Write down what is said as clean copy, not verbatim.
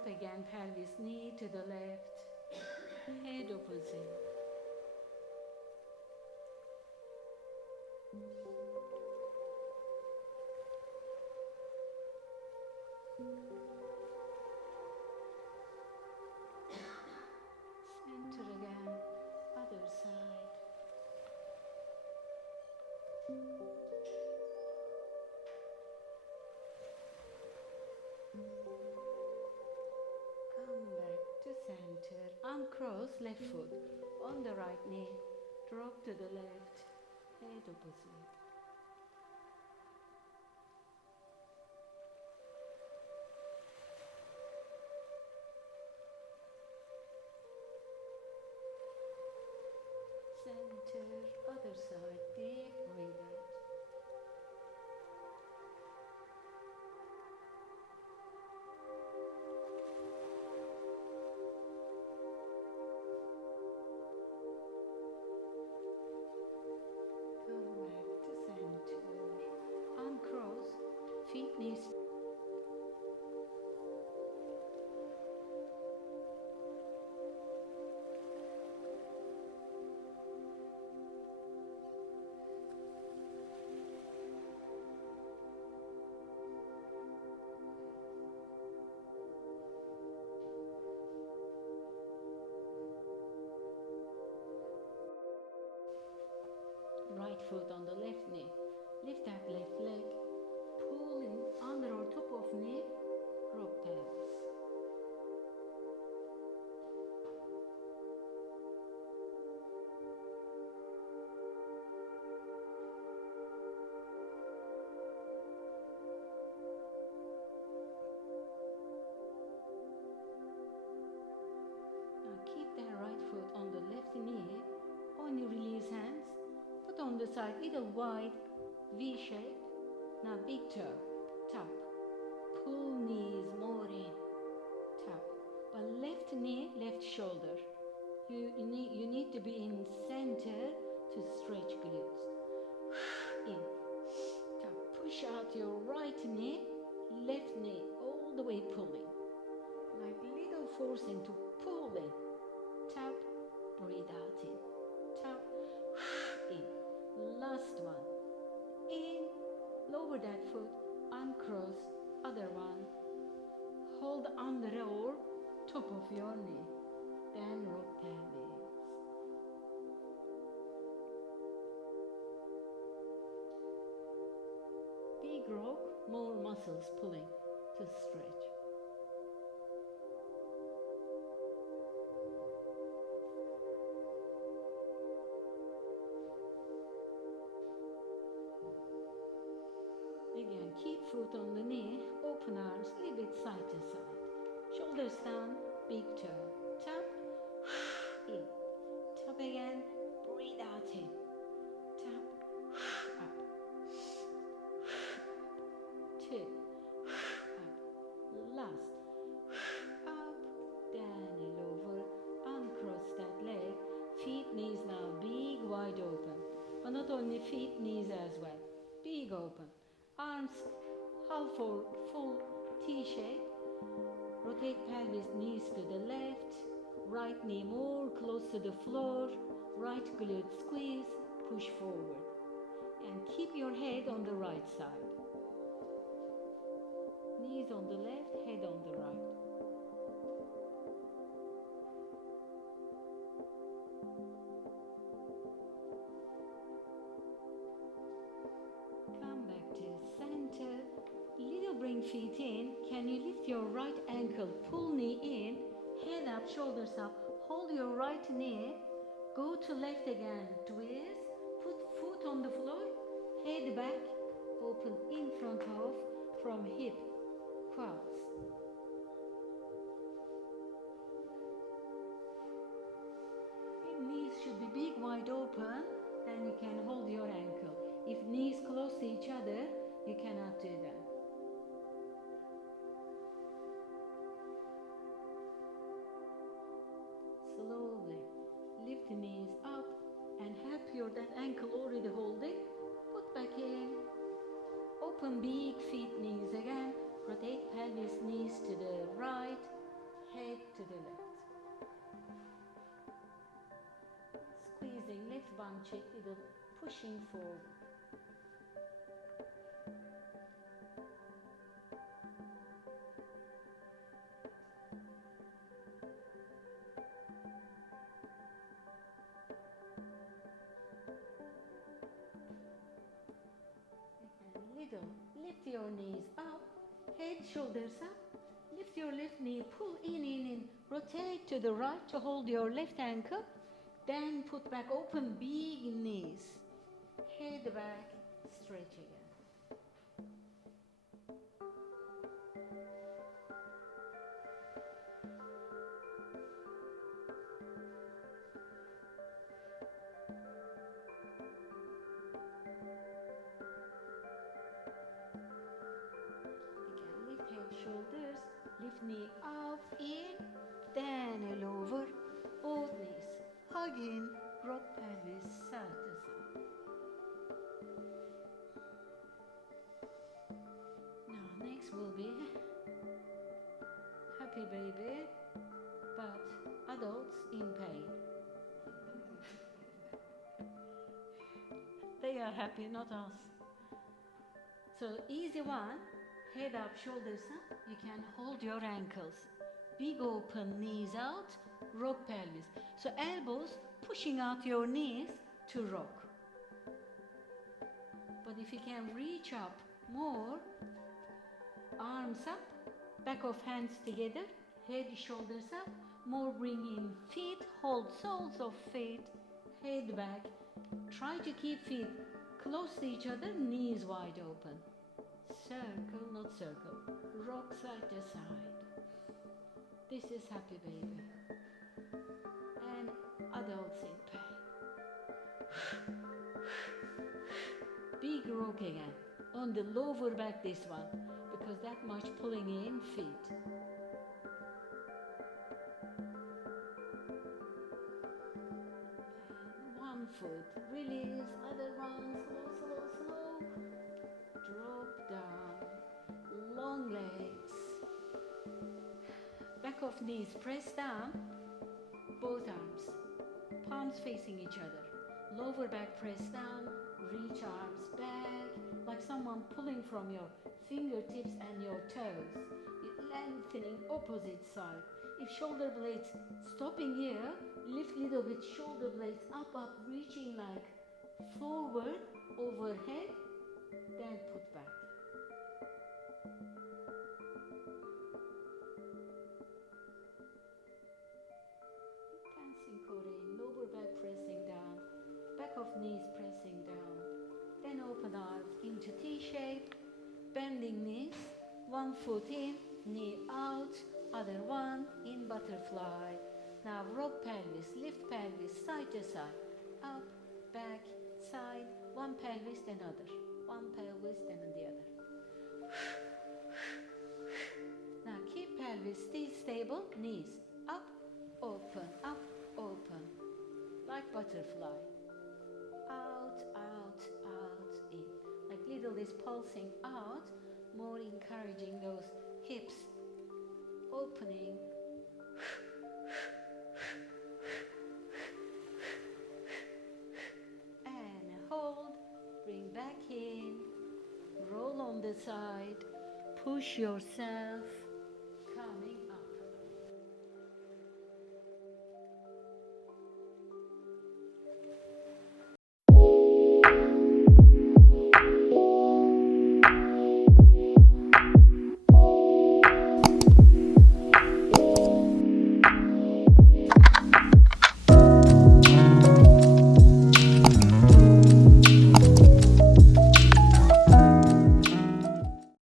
drop again, pelvis, knee to the left, head opposite. Center again, other side. Come back to center, uncross left foot on the right knee, drop to the left, head opposite. Center, other side, deep breathe out. Come back to center. Uncross, feet, knees. Right foot on the left knee. Lift that left leg. Pull in under or top of knee. Rock pelvis. Now keep that right foot on the left knee. Only release hands. Foot on the side, little wide, V shape. Now big toe, tap. Pull knees more in, tap. But left knee, left shoulder. You need to be in center to stretch glutes. In, tap. Push out your right knee, left knee, all the way pulling. Like little forcing to pull in. Tap, breathe out in. Tap, in. Last one. In, lower that foot, uncross, other one. Hold under or top of your knee. Then rock pelvis. Big rock, more muscles pulling to stretch. Again, keep foot on the knee, open arms, a little bit side to side. Shoulders down, big toe. Tap, in. Tap again, breathe out in. Tap, up. 2, up. Last. Up, down, over. Uncross that leg. Feet, knees now, big, wide open. But not only feet, knees as well. Big open. Arms half or full T shape. Rotate pelvis, knees to the left. Right knee more close to the floor. Right glute squeeze, push forward. And keep your head on the right side. Knees on the left, head on the right. Bring feet in. Can you lift your right ankle, pull knee in, head up, shoulders up, hold your right knee, go to left again, twist, put foot on the floor, head back, open in front of, from hip, quads. If knees should be big, wide open, then you can hold your ankle. If knees close to each other, you cannot do that. Slowly lift the knees up and help your that ankle already holding. Put back in. Open big feet, knees again. Rotate pelvis, knees to the right. to the left. Squeezing left bum cheek, little pushing forward. Little, lift your knees up, head, shoulders up. Lift your left knee, pull in, rotate to the right to hold your left ankle. Then put back, open big knees. Head back, stretch again. Shoulders, lift knee up, in, then over, both knees, hug in, rock pelvis, side to side. Now next will be happy baby, but adults in pain. They are happy, not us. So easy one. Head up, shoulders up. You can hold your ankles. Big open, knees out, rock pelvis. So elbows pushing out your knees to rock. But if you can reach up more, arms up, back of hands together, head, shoulders up, more bring in feet, hold soles of feet, head back. Try to keep feet close to each other, knees wide open. Circle, not circle. Rock side to side. This is happy baby. And adults in pain. Big rock again. On the lower back this one. Because that much pulling in feet. And one foot. Release. Other one. Slow. Drop down, long legs, back of knees, press down, both arms, palms facing each other, lower back press down, reach arms back, like someone pulling from your fingertips and your toes, lengthening opposite side. If shoulder blades stopping here, lift little bit shoulder blades up, reaching like forward, overhead, then put back. Dancing Korean, lower back pressing down, back of knees pressing down. Then open arms into T shape, bending knees, one foot in, knee out, other one in butterfly. Now rock pelvis, lift pelvis, side to side, up, back, side, one pelvis, then other. One pelvis, then the other. Now keep pelvis still stable, knees up, open, like butterfly. Out, in. Like little is pulsing out, more encouraging those hips, opening. And hold, bring back in. Roll on the side, push yourself,